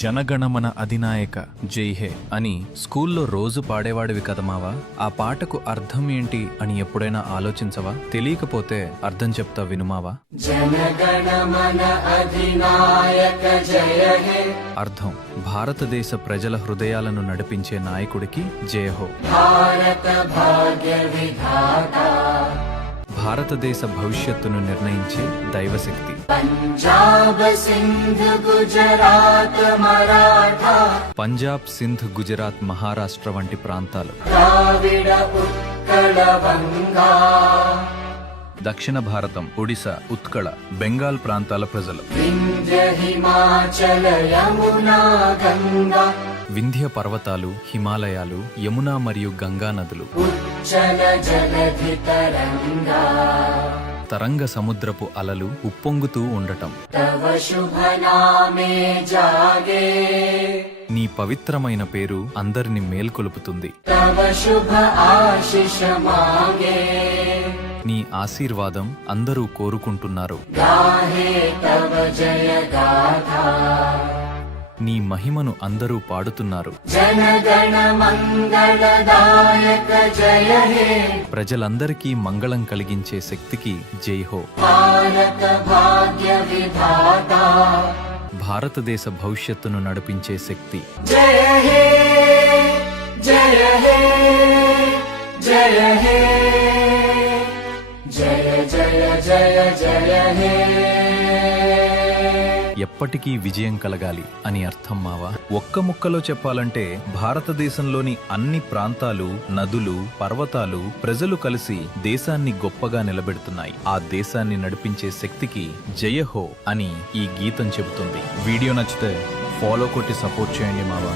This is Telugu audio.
జనగణమన అధినాయక జై హే అని స్కూల్లో రోజు పాడేవాడివి కదమావా. ఆ పాటకు అర్థం ఏంటి అని ఎప్పుడైనా ఆలోచించవా? తెలియకపోతే అర్థం చెప్తా వినుమావా. జనగణమన అధినాయక జయ హే. అర్థం: భారతదేశ ప్రజల హృదయాలను నడిపించే నాయకుడికి జయహో. భారత భాగ్య విధాత, భారతదేశ భవిష్యత్తును నిర్ణయించే దైవశక్తి. పంజాబ్ సింధ్ గుజరాత్ మరాఠా, పంజాబ్, సింధ్, గుజరాత్, మహారాష్ట్ర వంటి ప్రాంతాలు, ద్రావిడ ఉత్కళ వంగా, దక్షిణ భారతం, ఒడిశా, ఉత్కళ, బెంగాల్ ప్రాంతాల ప్రజలు, వింధ్య హిమాచల యమునా గంగా, వింధ్య పర్వతాలు, హిమాలయాలు, యమునా మరియు గంగా నదులు, ఉచ్చల జలధి తరంగా, తరంగ సముద్రపు అలలు ఉప్పొంగుతూ ఉండటం. తవ శుభ నామే జాగే, నీ పవిత్రమైన పేరు అందరిని మేల్కొలుపుతుంది. తవ శుభ ఆశిష మాగే, నీ ఆశీర్వాదం అందరూ కోరుకుంటున్నారు. గాహే తవ జయ గాథా, నీ మహిమను అందరూ పాడుతున్నారు. జనగణ మంగళదాయక జయ హే. ప్రజలందరికీ మంగళం కలిగించే శక్తికి జై హో. భారత భాగ్య విధాత, భారతదేశ భవిష్యత్తును నడిపించే శక్తి. జయ హే జయ హే జయ హే, జయ జయ జయ జయ హే. ఎప్పటికీ విజయం కలగాలి అని అర్థం మావా. ఒక్క ముక్కలో చెప్పాలంటే భారతదేశంలోని అన్ని ప్రాంతాలు, నదులు, పర్వతాలు, ప్రజలు కలిసి దేశాన్ని గొప్పగా నిలబెడుతున్నాయి. ఆ దేశాన్ని నడిపించే శక్తికి జయహో అని ఈ గీతం చెబుతుంది. వీడియో నచ్చితే ఫాలో కొట్టి సపోర్ట్ చేయండి మావా.